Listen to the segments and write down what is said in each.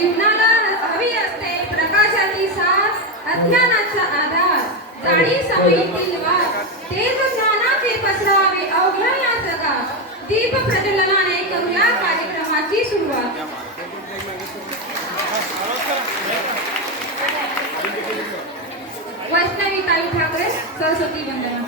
जीवनाला हवी असते प्रकाशाची साथ अज्ञानाचा आधार. जाणी समयीतील वाद तेज ज्ञानाचे पसरावे अवघ्या या जगात. दीप प्रज्वलनाने करूया कार्यक्रमाची सुरुवात. वैष्णवी ताई ठाकरे सरस्वती वंदना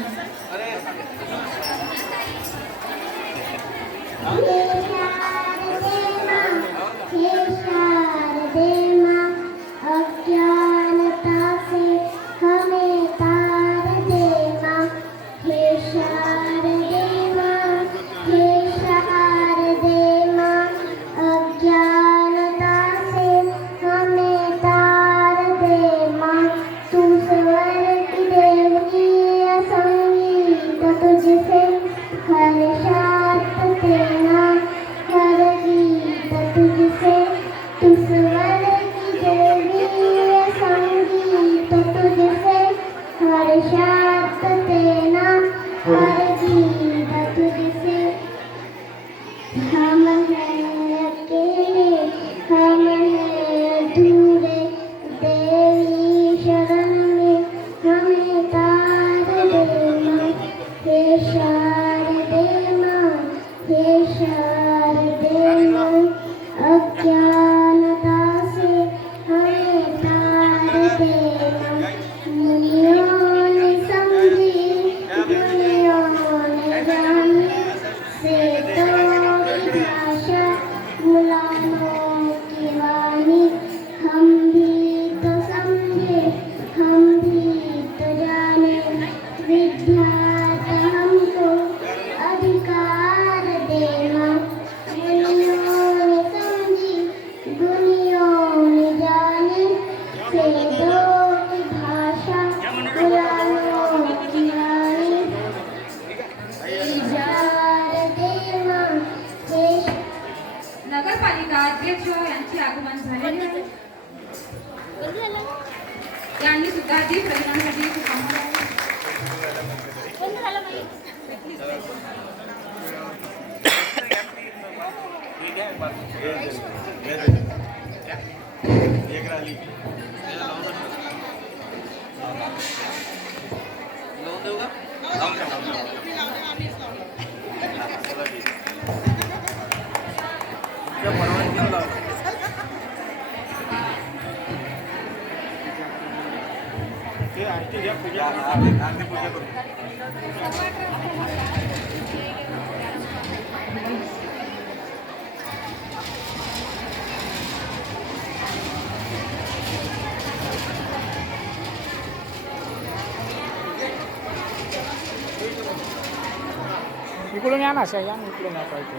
Yeah. नगरपालिका अध्यक्ष यांचे आगमन झालेले आहे यांनी सुद्धा दीप प्रज्वलनासाठी Ikulungnya anak sayang, ya, ikulungnya apa itu?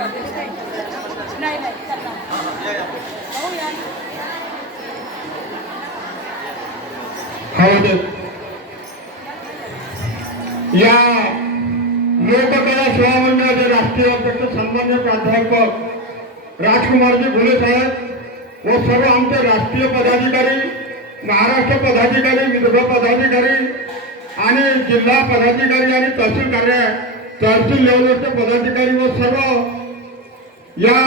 पाहिजे हळद या लोककला सेवा मंडळाचे राष्ट्रीय अध्यक्ष सन्मान्य प्राध्यापक राजकुमारजी घुले साहेब व सर्व आमचे राष्ट्रीय पदाधिकारी महाराष्ट्र पदाधिकारी विदर्भ पदाधिकारी आणि जिल्हा पदाधिकारी आणि तहसील कार्य तहसील लेवलवरचे पदाधिकारी व सर्व या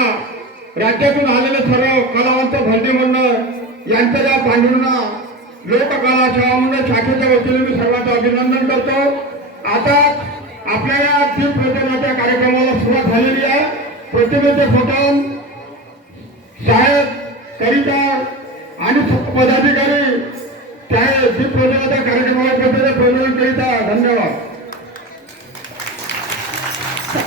राज्यातून आलेले सर्व कलावंत भरती मंडळ यांच्या या पांडुरणा लोककला सेवा मंडळ शाखेच्या वतीने मी सर्वांचं अभिनंदन करतो. आता आपल्याला दीप प्रज्वलनाच्या कार्यक्रमाला सुरुवात झालेली आहे. प्रतिमेचे फोटो साहेब करिता आणि पदाधिकारी त्या दीप प्रज्वलनाच्या कार्यक्रमाला